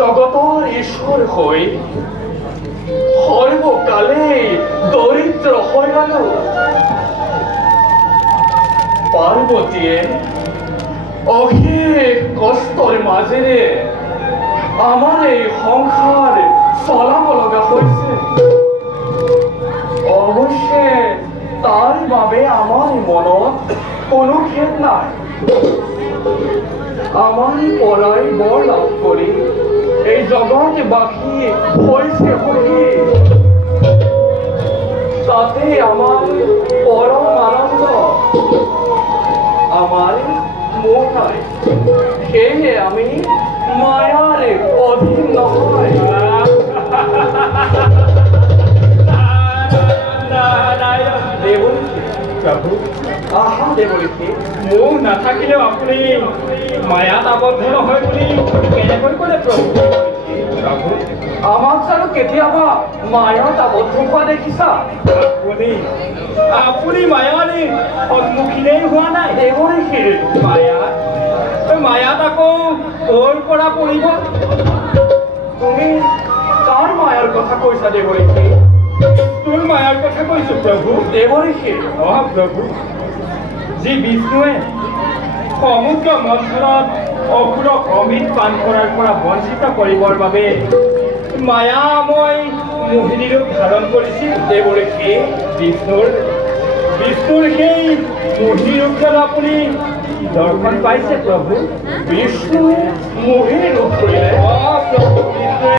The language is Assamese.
জগতৰ ঈশ্বৰ হৈ সৰ্বকালে দৰিদ্ৰ হৈ গলো। পাৰ্বতীয়ে অশেষ কষ্টৰ মাজেৰে আমাৰ এই সংসাৰ চলাব লগা হৈছে। অৱশ্যে তাৰ বাবে আমাৰ মনত কোনো খেদ নাই। আমার পরাই বর লাভ করি এই জগৎ বাকি হয়েছে সুখী। তাতে আমার পরম আনন্দ। আমার মোহ নাই, সেয়ে আমি মায়ার অধীন নহয়। প্রভু আহা দেৱৰীকে, মোহ নাথাকিলেও আপুনি মায়াত আবদ্ধ নহয় বুলি কেনেকৈ ক'লে প্ৰভু? প্ৰভু আমাক জানো কেতিয়াবা মায়াত আবদ্ধ হোৱা দেখিছা? আপুনি মায়াৰ সন্মুখীনেই হোৱা নাই। দেৱৰীকে, মায়াত আকৌ ক'ৰ পৰা পৰিব? তুমি কাৰ মায়াৰ কথা কৈছা দেৱৰীকে? তোৰ মায়াৰ কথা কৈছো প্ৰভু। দেৱৰীকে, প্ৰভু, যি বিষ্ণুৱে সমুদ্ৰ মন্থনত অসুৰক অমৃত পান কৰাৰ পৰা বঞ্চিত কৰিবৰ বাবে মায়াময় মোহিনী ৰূপ ধাৰণ কৰিছিল। দেৱৰীকে, বিষ্ণুৰ সেই মোহিনী ৰূপডাল আপুনি দৰ্শন পাইছে প্ৰভু? বিষ্ণুৱে মোহিনী ৰূপ কৰিলে? প্ৰভু,